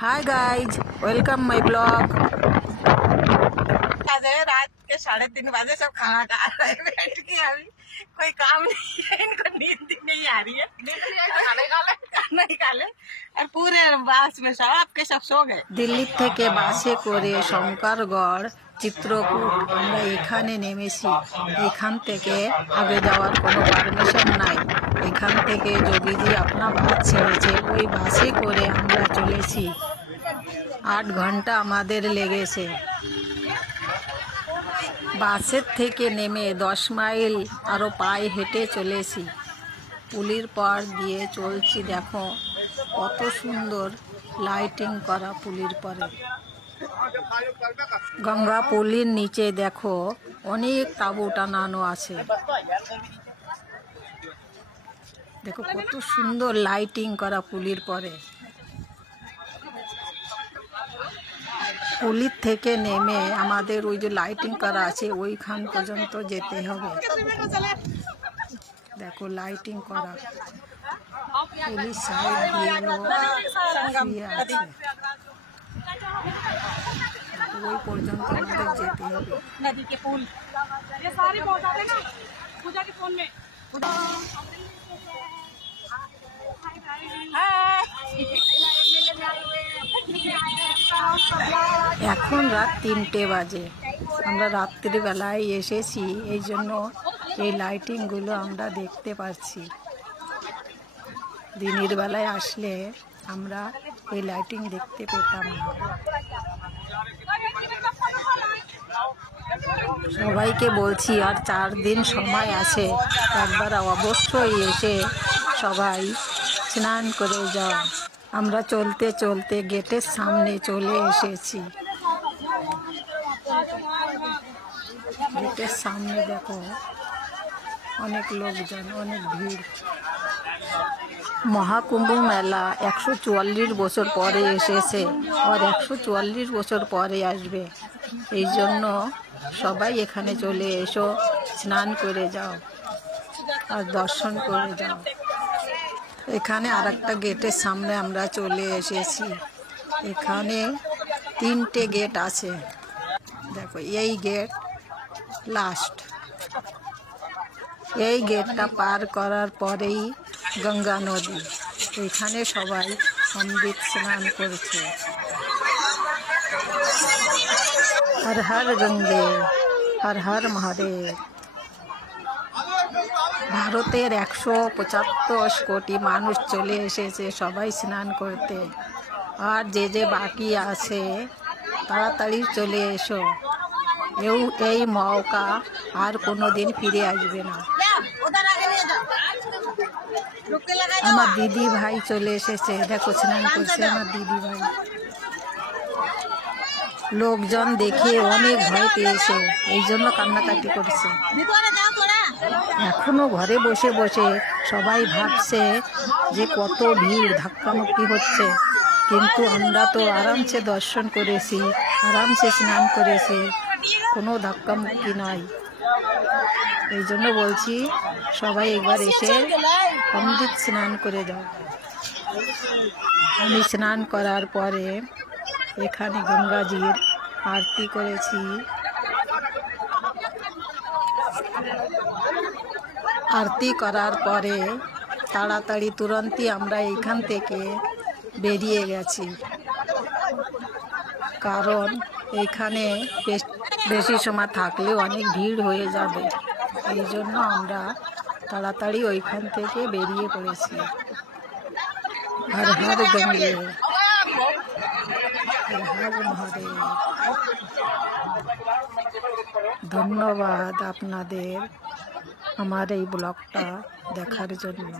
Hi guys, welcome my blog. रात के 3:30 बजे सब खाना खा रहे हैं बैठ के। अभी कोई काम नहीं है, इनको नींद नहीं आ रही है। खाना खा ले और पूरे बास में सब आपके सब सो गए। दिल्ली থেকে বাসে করে শঙ্করগড় চিত্রকূট আমরা এখানে নেমেছি। এখান থেকে আগে যাওয়ার কোনো পারমিশন নাই। এখান থেকে যোগীজি আপনা বাস ছেড়েছে, ওই বাসে করে আমরা চলেছি। 8 ঘন্টা আমাদের লেগেছে। বাসের থেকে নেমে 10 মাইল আরও পায়ে হেঁটে চলেছি। পুলির পার দিয়ে চলছি। দেখো কত সুন্দর লাইটিং করা পুলির পারে। গঙ্গা পুলির নিচে দেখো অনেক তাঁবু টানানো আছে। দেখো কত সুন্দর লাইটিং করা পুলির পরে। পুলির থেকে নেমে আমাদের ওই যে লাইটিং করা আছে ওইখান পর্যন্ত যেতে হবে। দেখো লাইটিং করা পুলিশ সাইড দিয়ে লোক শুয়ে আছে। ওই পর্যন্ত আমাদের যেতে হবে। नदी के पुल ये सारे बहुत आते ना पूजा के फोन में। এখন রাত 3টে বাজে। আমরা রাত্রিবেলায় এসেছি, এই জন্য এই লাইটিংগুলো আমরা দেখতে পাচ্ছি। দিনের বেলায় আসলে আমরা এই লাইটিং দেখতে পেতাম না। সবাইকে বলছি আর 4 দিন সময় আছে, একবার অবশ্যই এসে সবাই স্নান করে যাও। আমরা চলতে চলতে গেটের সামনে চলে এসেছি। গেটের সামনে দেখো অনেক লোকজন, অনেক ভিড়। মহাকুম্ভ মেলা 144 বছর পরে এসেছে, আর 144 বছর পরে আসবে। এই জন্য সবাই এখানে চলে এসো, স্নান করে যাও আর দর্শন করে যাও। এখানে আর একটা গেটের সামনে আমরা চলে এসেছি। এখানে 3টে গেট আছে। দেখো এই গেট লাস্ট। এই গেটটা পার করার পরেই গঙ্গা নদী। এখানে সবাই অমৃত স্নান করছে। হর হর গঙ্গে, হর হর মহাদেব। ভারতের 175 কোটি মানুষ চলে এসেছে সবাই স্নান করতে। আর যে বাকি আছে তাড়াতাড়ি চলে এসো। এই মৌকা আর কোনো দিন ফিরে আসবে না। আমার দিদি ভাই চলে এসেছে, দেখো স্নান করছে আমার দিদি ভাই। লোকজন দেখে অনেক ভয় পেয়েছে, এই জন্য কান্নাকাটি করছে। এখনো ঘরে বসে বসে সবাই ভাবছে যে কত ভিড়, ধাক্কামুক্কি হচ্ছে। কিন্তু আমরা তো আরামসে দর্শন করেছি, আরামসে স্নান করেছি, কোনো ধাক্কামুক্কি নাই। এই জন্য বলছি সবাই একবার এসে অমৃত স্নান করে যাও। আমি স্নান করার পরে এখানে গঙ্গাজির আরতি করেছি। আরতি করার পরে তাড়াতাড়ি তুরন্তই আমরা এইখান থেকে বেরিয়ে গেছি, কারণ এইখানে বেশি সময় থাকলে অনেক ভিড় হয়ে যাবে। এই জন্য আমরা তাড়াতাড়ি ওইখান থেকে বেরিয়ে পড়েছি। হর হর গঙ্গে, হর হর মহাদেব। ধন্যবাদ আপনাদের আমার এই ব্লগটা দেখার জন্য।